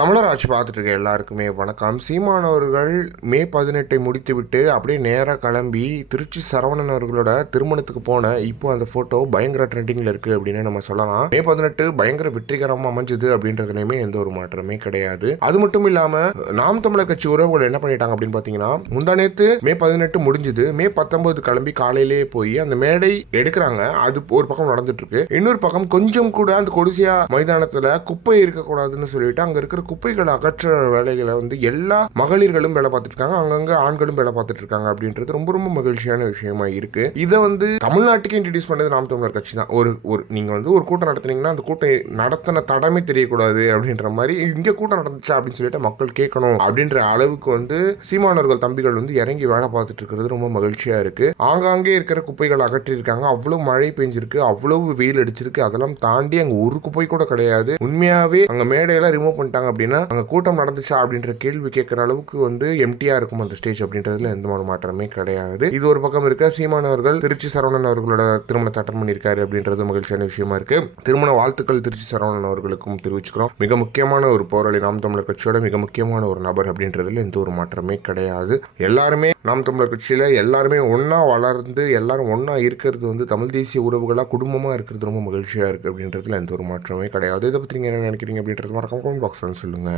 தமிழர் ஆட்சி பார்த்துட்டு இருக்க எல்லாருக்குமே வணக்கம். சீமானவர்கள் மே பதினெட்டை முடித்துவிட்டு அப்படியே நேராக கிளம்பி திருச்சி சரவணன் அவர்களோட திருமணத்துக்கு போன இப்போ அந்த ஃபோட்டோ பயங்கர ட்ரெண்டிங்கில் இருக்குது அப்படின்னு நம்ம சொல்லலாம். மே பதினெட்டு பயங்கர வெற்றிகரமாக அமைஞ்சது அப்படின்றதுலையுமே எந்த ஒரு மாற்றமே கிடையாது. அது மட்டும் இல்லாமல் நாம் தமிழர் கட்சி உறவுகள் என்ன பண்ணிட்டாங்க அப்படின்னு பார்த்தீங்கன்னா முந்தா நேத்து மே பதினெட்டு முடிஞ்சது. மே பத்தொன்பது கிளம்பி காலையிலேயே போய் அந்த மேடை எடுக்கிறாங்க. அது ஒரு பக்கம் நடந்துட்டு இருக்கு இன்னொரு பக்கம் கொஞ்சம் கூட அந்த கொடிசியா மைதானத்தில் குப்பை இருக்கக்கூடாதுன்னு சொல்லிட்டு அங்கே இருக்கிற குப்பைகளை அகற்ற வேலைகளை வந்து எல்லா மகளிர்களும் வேலை பார்த்துட்டு இருக்காங்க அங்கங்க ஆண்களும் வேலை பார்த்துட்டு இருக்காங்க அப்படின்றது ரொம்ப ரொம்ப மகிழ்ச்சியான விஷயமா இருக்கு. இதை வந்து தமிழ்நாட்டுக்கு இன்ட்ரடியூஸ் பண்ணது நாம் தமிழர் கட்சி தான். ஒரு ஒரு நீங்க வந்து ஒரு கூட்டம் நடத்துனீங்கன்னா அந்த கூட்டம் நடத்தின தடமே தெரியக்கூடாது அப்படின்ற மாதிரி இங்க கூட்டம் நடந்துச்சா அப்படின்னு சொல்லிட்டு மக்கள் கேட்கணும் அப்படின்ற அளவுக்கு வந்து சீமானவர்கள் தம்பிகள் வந்து இறங்கி வேலை பார்த்துட்டு இருக்கிறது ரொம்ப மகிழ்ச்சியா இருக்கு. ஆங்காங்கே இருக்கிற குப்பைகள் அகற்றி இருக்காங்க அவ்வளவு மழை பெஞ்சிருக்கு. அவ்வளவு வெயில் அடிச்சிருக்கு. அதெல்லாம் தாண்டி அங்க ஒரு குப்பை கூட கிடையாது. உண்மையாவே அங்க மேடையெல்லாம் ரிமூவ் பண்ணிட்டாங்க. அப்படின்னா அங்கே கூட்டம் நடந்துச்சா அப்படின்ற கேள்வி கேட்குற அளவுக்கு வந்து எம்டியாக இருக்கும் அந்த ஸ்டேஜ் அப்படின்றதுல எந்த ஒரு மாற்றமே கிடையாது. இது ஒரு பக்கம் இருக்க சீமான் அவர்கள் திருச்சி சரவணன் அவர்களோட திருமணத்தை அட்டன் பண்ணியிருக்காரு அப்படின்றது மகிழ்ச்சியான விஷயமா இருக்கு. திருமண வாழ்த்துக்கள் திருச்சி சரவணன் அவர்களுக்கும் தெரிவிச்சுக்கிறோம். மிக முக்கியமான ஒரு போராளி நாம் தமிழர் கட்சியோட மிக முக்கியமான ஒரு நபர் அப்படின்றதுல எந்த ஒரு மாற்றமே கிடையாது. எல்லாருமே நாம் தமிழர் கட்சியில எல்லாருமே ஒன்றா வளர்ந்து எல்லாரும் ஒன்றா இருக்கிறது வந்து தமிழ் தேசிய உறவுகளா குடும்பமா இருக்கிறது ரொம்ப மகிழ்ச்சியா இருக்கு அப்படின்றதுல எந்த ஒரு மாற்றமே கிடையாது. இதை பத்தி நீங்க என்ன நினைக்கிறீங்க அப்படின்றது மறக்காம கமெண்ட் பாக்ஸ் சொல்லுங்க.